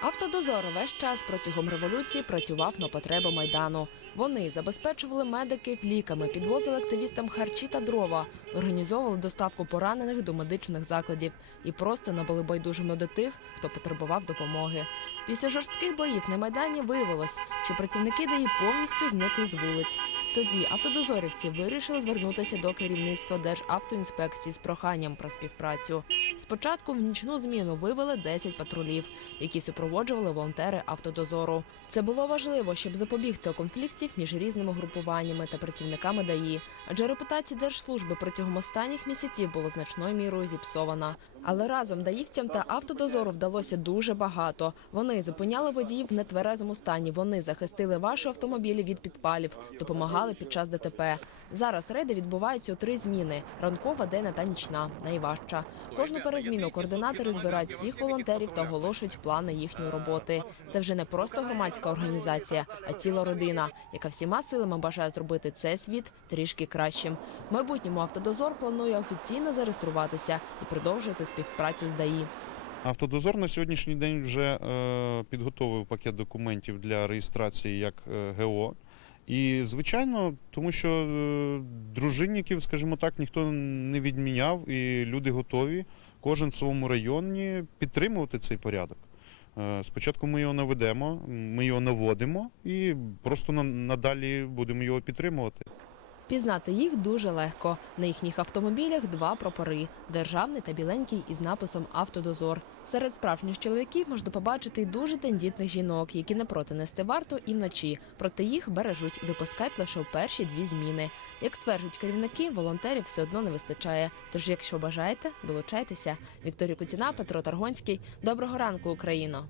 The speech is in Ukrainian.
Автодозор весь час протягом революції працював на потреби майдану. Вони забезпечували медиків ліками, підвозили активістам харчі та дрова, організовували доставку поранених до медичних закладів і просто не були байдужими до тих, хто потребував допомоги. Після жорстких боїв на майдані виявилось, що працівники ДАІ повністю зникли з вулиць. Тоді автодозорівці вирішили звернутися до керівництва Державтоінспекції з проханням про співпрацю. Спочатку в нічну зміну вивели 10 патрулів, які супроводжували волонтери автодозору. Це було важливо, щоб запобігти конфліктів між різними групуваннями та працівниками ДАІ, адже репутація держслужби протягом останніх місяців було значною мірою зіпсована. Але разом даївцям та автодозору вдалося дуже багато. Вони зупиняли водіїв в нетверезому стані. Вони захистили ваші автомобілі від підпалів, допомагали під час ДТП. Зараз рейди відбуваються у три зміни: ранкова, денна та нічна. Найважча. Кожну перезміну координатори збирають всіх волонтерів та оголошують плани їхньої роботи. Це вже не просто громадська організація, а ціла родина, яка всіма силами бажає зробити цей світ трішки кращим. В майбутньому автодозор планує офіційно зареєструватися і продовжувати співпрацю з ДАІ. Автодозор на сьогоднішній день вже е, підготовив пакет документів для реєстрації як е, ГО. І, звичайно, тому що е, дружинників, скажімо так, ніхто не відміняв, і люди готові, кожен в своєму районі підтримувати цей порядок. Е, Спочатку ми його наведемо, ми його наводимо і просто на- надалі будемо його підтримувати. Пізнати їх дуже легко. На їхніх автомобілях два прапори державний та біленький із написом Автодозор. Серед справжніх чоловіків можна побачити й дуже тендітних жінок, які не проти нести варту і вночі. Проте їх бережуть і допускають лише в перші дві зміни. Як стверджують керівники, волонтерів все одно не вистачає. Тож, якщо бажаєте, долучайтеся. Вікторія Куціна, Петро Таргонський. Доброго ранку, Україно!